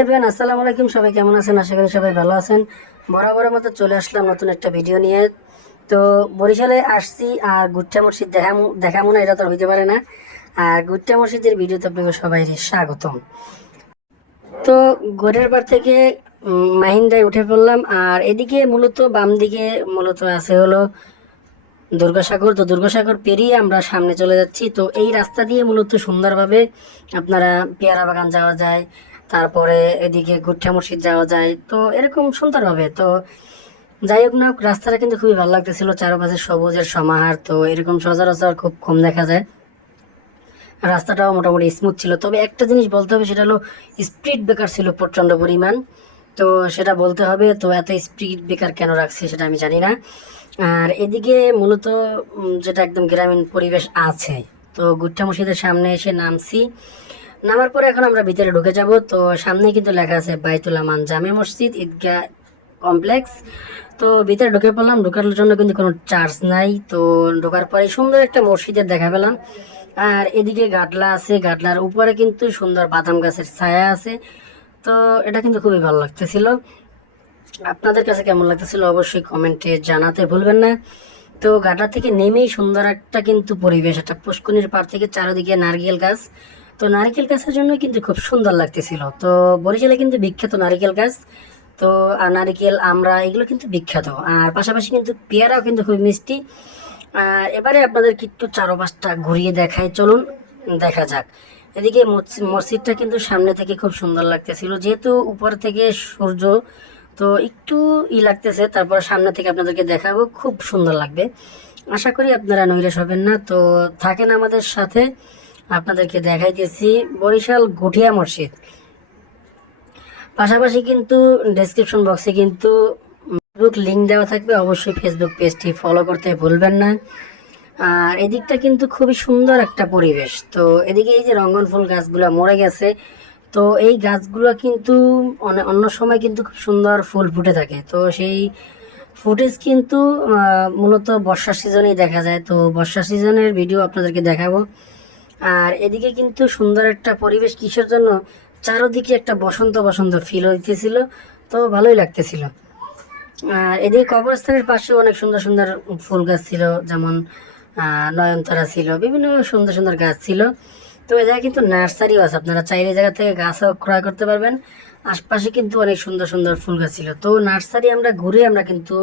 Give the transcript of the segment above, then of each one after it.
Everyone আসসালামু আলাইকুম। সবাই কেমন আছেন? আশা করি সবাই ভালো আছেন। বরাবরের মতো চলে আসলাম নতুন একটা ভিডিও নিয়ে। তো বরিশালে আসছি আর গুচ্ছা মসজিদ দেখামো না, এটা তো হইতে পারে না। আর গুচ্ছা মসজিদের ভিডিওতে আপনাকে সবাই স্বাগতম। তো ঘরের বার থেকে মাহিন্দায় উঠে পড়লাম, আর এদিকে মূলত বাম দিকে মূলত আছে হলো দুর্গাসাগর। তো দুর্গাসাগর পেরিয়ে আমরা সামনে চলে যাচ্ছি। তো এই রাস্তা দিয়ে মূলত সুন্দরভাবে আপনারা পেয়ারা বাগান যাওয়া যায়, তারপরে এদিকে গুচ্ছা মসজিদ যাওয়া যায়। তো এরকম সুন্দরভাবে, তো যাই হোক না হোক, রাস্তাটা কিন্তু খুবই ভালো লাগতেছিল, চারপাশে সবুজের সমাহার। তো এরকম সচরাচর খুব কম দেখা যায়। রাস্তাটাও মোটামুটি স্মুথ ছিল, তবে একটা জিনিস বলতে হবে, সেটা হলো স্পিড ব্রেকার ছিল প্রচণ্ড পরিমাণ। তো সেটা বলতে হবে, তো এত স্পিড ব্রেকার কেন রাখছে সেটা আমি জানি না। আর এদিকে মূলত যেটা একদম গ্রামীণ পরিবেশ আছে। তো গুট্টা মসজিদের সামনে এসে নামছি। নামার পরে এখন আমরা ভিতরে ঢুকে যাব। তো সামনে কিন্তু লেখা আছে বাইতুল আমান জামে মসজিদ ঈদগাহ কমপ্লেক্স। তো ভিতরে ঢুকে পড়লাম। ঢোকার জন্য কিন্তু কোনো চার্জ নাই। তো ঢোকার পরে সুন্দর একটা মসজিদের দেখা পেলাম। আর এদিকে গাটলা আছে, গাটলার উপরে কিন্তু সুন্দর বাদাম গাছের ছায়া আছে। তো এটা কিন্তু খুবই ভালো লাগতেছিল। আপনাদের কাছে কেমন লাগতেছিল অবশ্যই কমেন্টে জানাতে ভুলবেন না। তো গাটা থেকে নেমেই সুন্দর একটা কিন্তু পরিবেশ, একটা পুষ্করিণীর পাড় থেকে চারিদিকে নারকেল গাছ। তো নারকেল গাছের জন্য কিন্তু খুব সুন্দর লাগতেছিল। তো বরিশালে কিন্তু বিখ্যাত নারকেল গাছ। তো আর নারিকেল, আমরা এগুলো কিন্তু বিখ্যাত। আর পাশাপাশি কিন্তু পেয়ারাও কিন্তু খুব মিষ্টি। আর এবারে আপনাদেরকে একটু চারপাশটা ঘুরিয়ে দেখাই, চলুন দেখা যাক। এদিকে মসজিদটা কিন্তু সামনে থেকে খুব সুন্দর লাগতেছিল, যেহেতু উপর থেকে সূর্য, তো একটু লাগতেছে। তারপর সামনে থেকে আপনাদেরকে দেখাবো, খুব সুন্দর লাগবে। আশা করি আপনারা নৈরাশ হবেন না। তো থাকেন আমাদের সাথে, আপনাদেরকে দেখাইতেছি বরিশাল গুঠিয়া মসজিদ। পাশাপাশি কিন্তু ডেসক্রিপশন বক্সে কিন্তু ফেসবুক লিঙ্ক দেওয়া থাকবে, অবশ্যই ফেসবুক পেজটি ফলো করতে ভুলবেন না। আর এদিকটা কিন্তু খুবই সুন্দর একটা পরিবেশ। তো এদিকে এই যে রঙ্গন ফুল গাছগুলো মরে গেছে, তো এই গাছগুলো কিন্তু অন্য সময় কিন্তু খুব সুন্দর ফুল ফুটে থাকে। তো সেই ফুটেজ কিন্তু মূলত বর্ষার সিজনেই দেখা যায়। তো বর্ষা সিজনের ভিডিও আপনাদেরকে দেখাবো। আর এদিকে কিন্তু সুন্দর একটা পরিবেশ, কিসের জন্য চারদিকে একটা বসন্ত বসন্ত ফিল হইতেছিল। তো ভালোই লাগতেছিল। আর এদিকে কবরস্থানের পাশে অনেক সুন্দর সুন্দর ফুল গাছ ছিল, যেমন নয়নতারা ছিল, বিভিন্ন সুন্দর সুন্দর গাছ ছিল। তো এ জায়গায় কিন্তু নার্সারিও আছে, আপনারা চাইলে জায়গা থেকে গাছও ক্রয় করতে পারবেন। আশপাশে কিন্তু অনেক সুন্দর সুন্দর ফুল গাছ ছিল। তো নার্সারি আমরা ঘুরে আমরা কিন্তু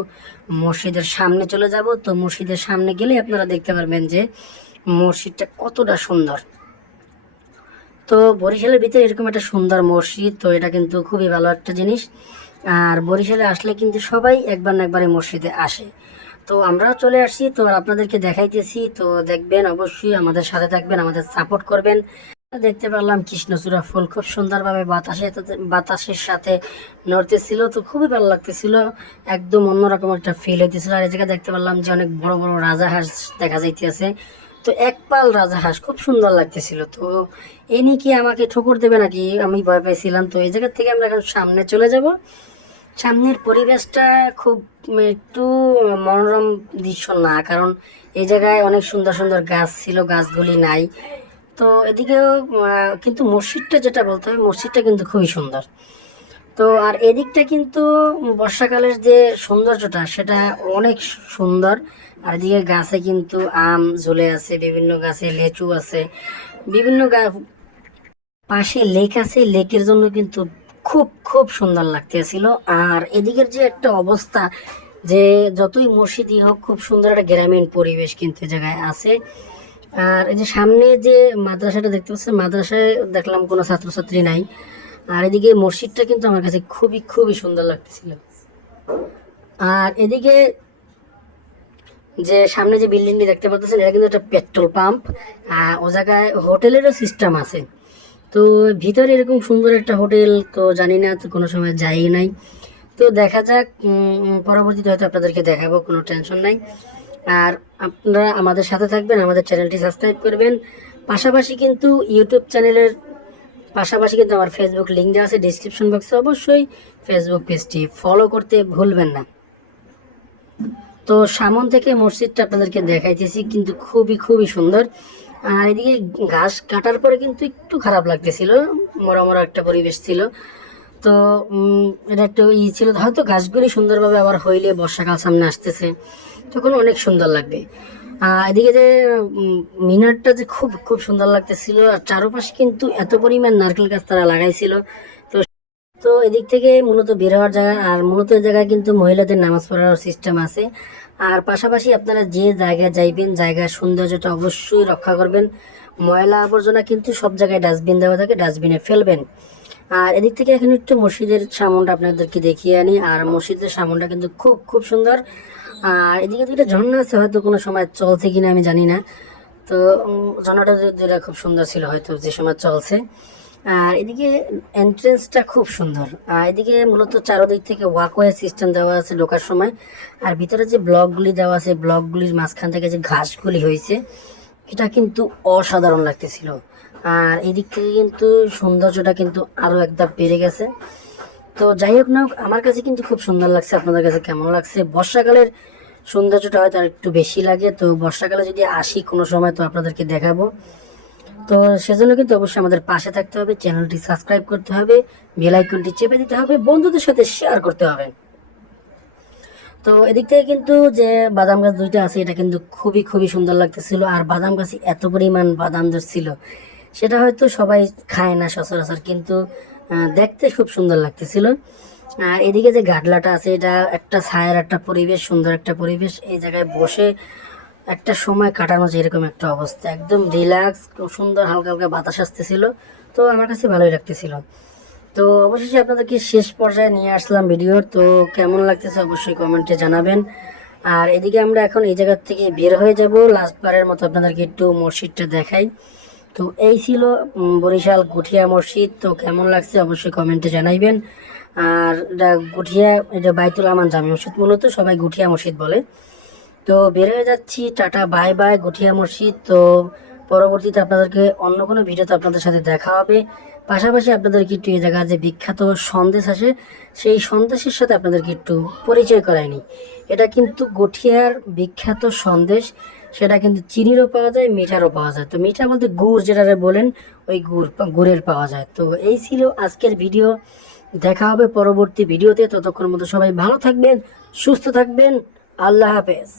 মসজিদের সামনে চলে যাব। তো মসজিদের সামনে গেলে আপনারা দেখতে পারবেন যে মসজিদটা কতটা সুন্দর। তো বরিশালের ভিতরে এরকম একটা সুন্দর মসজিদ, তো এটা কিন্তু খুবই ভালো একটা জিনিস। আর বরিশালে আসলে কিন্তু সবাই একবার না একবার এই মসজিদে আসে। তো আমরাও চলে আসছি, তো আর আপনাদেরকে দেখাইতেছি। তো দেখবেন, অবশ্যই আমাদের সাথে থাকবেন, আমাদের সাপোর্ট করবেন। দেখতে পারলাম কৃষ্ণচূড়া ফুল খুব সুন্দরভাবে বাতাসের সাথে নড়তেছিল। তো খুবই ভালো লাগতেছিল, একদম অন্যরকম একটা ফিল হইতেছিল। আর এই জায়গায় দেখতে পারলাম যে অনেক বড় বড় রাজাহাঁস দেখা যাইতেছে। তো এক পাল রাজাহাঁস খুব সুন্দর লাগতেছিল। তো এ নিয়ে কি আমাকে ঠোকর দেবে নাকি, আমি ভয় পেয়েছিলাম। তো এই জায়গা থেকে আমরা এখন সামনে চলে যাব। সামনের পরিবেশটা খুব একটু মনোরম দৃশ্য না, কারণ এই জায়গায় অনেক সুন্দর সুন্দর গাছ ছিল, গাছগুলি নাই। তো এদিকেও কিন্তু মসজিদটা, যেটা বলতে হবে, মসজিদটা কিন্তু খুবই সুন্দর। তো আর এদিকটা কিন্তু বর্ষাকালের যে সৌন্দর্যটা, সেটা অনেক সুন্দর। আর এদিকে গাছে কিন্তু আম ঝুলে আছে, বিভিন্ন গাছে লেচু আছে, বিভিন্ন পাশে লেক আছে, লেকের জন্য কিন্তু খুব খুব সুন্দর লাগতেছিল। আর এদিকের যে একটা অবস্থা, যে যতই মসজিদই হোক, খুব সুন্দর একটা গ্রামীণ পরিবেশ কিন্তু এ জায়গায় আছে। আর এই যে সামনে যে মাদ্রাসাটা দেখতে পাচ্ছেন, মাদ্রাসায় দেখলাম কোনো ছাত্রছাত্রী নাই। আর এদিকে মসজিদটা কিন্তু আমার কাছে খুবই খুবই সুন্দর লাগতেছিল। আর এদিকে যে সামনে যে বিল্ডিংটি দেখতে পাচ্ছেন, এটা কিন্তু একটা পেট্রোল পাম্প। ও জায়গায় হোটেলেরও সিস্টেম আছে। তো ভিতরে এরকম সুন্দর একটা হোটেল, তো জানি না, তো কোনো সময় যাই নাই। তো দেখা যাক, পরবর্তীতে হয়তো আপনাদেরকে দেখাবো, কোনো টেনশন নাই। আর আপনারা আমাদের সাথে থাকবেন, আমাদের চ্যানেলটি সাবস্ক্রাইব করবেন। পাশাপাশি কিন্তু ইউটিউব চ্যানেলের পাশাপাশি কিন্তু আমার ফেসবুক লিঙ্ক দেওয়া আছে ডিসক্রিপশন বক্সে, অবশ্যই ফেসবুক পেজটি ফলো করতে ভুলবেন না। তো সামন থেকে মসজিদটা আপনাদেরকে দেখাইতেছি, কিন্তু খুবই খুবই সুন্দর। আর এদিকে ঘাস কাটার পরে কিন্তু একটু খারাপ লাগতেছিল, মরা মরা একটা পরিবেশ ছিল। তো এটা একটু ছিল, হয়তো গাছগুলি সুন্দরভাবে আবার হইলে বর্ষাকাল সামনে আসতেছে তখন অনেক সুন্দর লাগবে। এদিকে যে মিনারটা যে খুব খুব সুন্দর লাগতেছিল, আর চারপাশে কিন্তু এত পরিমাণ নারকেল গাছ তারা লাগাইছিল। তো তো এদিক থেকে মূলত বের হওয়ার জায়গা, আর মূলত এই জায়গায় কিন্তু মহিলাদের নামাজ পড়ার সিস্টেম আছে। আর পাশাপাশি আপনারা যে জায়গায় যাইবেন জায়গার সৌন্দর্যটা অবশ্যই রক্ষা করবেন। ময়লা আবর্জনা কিন্তু সব জায়গায় ডাস্টবিন দেওয়া থাকে, ডাস্টবিনে ফেলবেন। আর এদিক থেকে এখন একটু মসজিদের সামনটা আপনাদেরকে দেখিয়ে আনি। আর মসজিদের সামনটা কিন্তু খুব খুব সুন্দর। আর এদিকে দুইটা ঝর্ণা আছে, হয়তো কোনো সময় চলছে কিনা আমি জানি না। তো ঝর্ণাটা দুইটা খুব সুন্দর ছিল, হয়তো যে সময় চলছে। আর এদিকে এন্ট্রেন্সটা খুব সুন্দর। আর এদিকে মূলত চারদিক থেকে ওয়াকওয়ে সিস্টেম দেওয়া আছে ঢোকার সময়। আর ভিতরে যে ব্লকগুলি দেওয়া আছে, ব্লকগুলির মাঝখান থেকে যে ঘাসগুলি হয়েছে, এটা কিন্তু অসাধারণ লাগতেছিল। আর এদিক থেকে কিন্তু সৌন্দর্যটা কিন্তু আরও একদম বেড়ে গেছে। তো যাই হোক না হোক, আমার কাছে কিন্তু খুব সুন্দর লাগছে। আপনাদের কাছে কেমন লাগছে? বর্ষাকালের সৌন্দর্যটা হয়তো আর একটু বেশি লাগে। তো বর্ষাকালে যদি আসি কোনো সময় তো আপনাদেরকে দেখাবো। তো সেজন্য কিন্তু অবশ্যই আমাদের পাশে থাকতে হবে, চ্যানেলটি সাবস্ক্রাইব করতে হবে, বেল আইকনটি চেপে দিতে হবে, বন্ধুদের সাথে শেয়ার করতে হবে। তো এদিক থেকে কিন্তু যে বাদাম গাছ দুইটা আছে, এটা কিন্তু খুবই খুবই সুন্দর লাগতেছিল। আর বাদাম গাছে এত পরিমাণ বাদাম ধরছিল, সেটা হয়তো সবাই খায় না সচরাচর, কিন্তু দেখতে খুব সুন্দর লাগতেছিল। আর এদিকে যে গাডলাটা আছে, এটা একটা ছায়ার একটা পরিবেশ, সুন্দর একটা পরিবেশ। এই জায়গায় বসে একটা সময় কাটানো যায়, এরকম একটা অবস্থা, একদম রিল্যাক্স, খুব সুন্দর হালকা হালকা বাতাস আসতেছিল। তো আমার কাছে ভালোই লাগতেছিল। তো অবশেষে আপনাদেরকে শেষ পর্যায়ে নিয়ে আসলাম ভিডিওর। তো কেমন লাগতেছে অবশ্যই কমেন্টে জানাবেন। আর এদিকে আমরা এখন এই জায়গার থেকে বের হয়ে যাব, লাস্টবারের মতো আপনাদেরকে একটু মসজিদটা দেখাই। তো এই ছিল বরিশাল গুঠিয়া মসজিদ। তো কেমন লাগছে অবশ্যই কমেন্টে জানাইবেন। আর এটা গুঠিয়া, এটা বাইতুল আমান জামি মসজিদ, মূলত সবাই গুঠিয়া মসজিদ বলে। তো বের হয়ে যাচ্ছি, টাটা বাই বাই গুঠিয়া মসজিদ। তো পরবর্তীতে আপনাদেরকে অন্য কোনো ভিডিওতে আপনাদের সাথে দেখা হবে। পাশাপাশি আপনাদেরকে একটু এই জায়গায় যে বিখ্যাত সন্দেশ আছে, সেই সন্দেশের সাথে আপনাদেরকে একটু পরিচয় করায়নি। এটা কিন্তু গঠিয়ার বিখ্যাত সন্দেশ। সেটা কিন্তু চিনিরও পাওয়া যায়, মিঠারও পাওয়া যায়। তো মিঠা বলতে গুড় যেটা বলেন, ওই গুড়ের পাওয়া যায়। তো এই ছিল আজকের ভিডিও। দেখা হবে পরবর্তী ভিডিওতে। ততক্ষণ মতো সবাই ভালো থাকবেন, সুস্থ থাকবেন। আল্লাহ হাফেজ।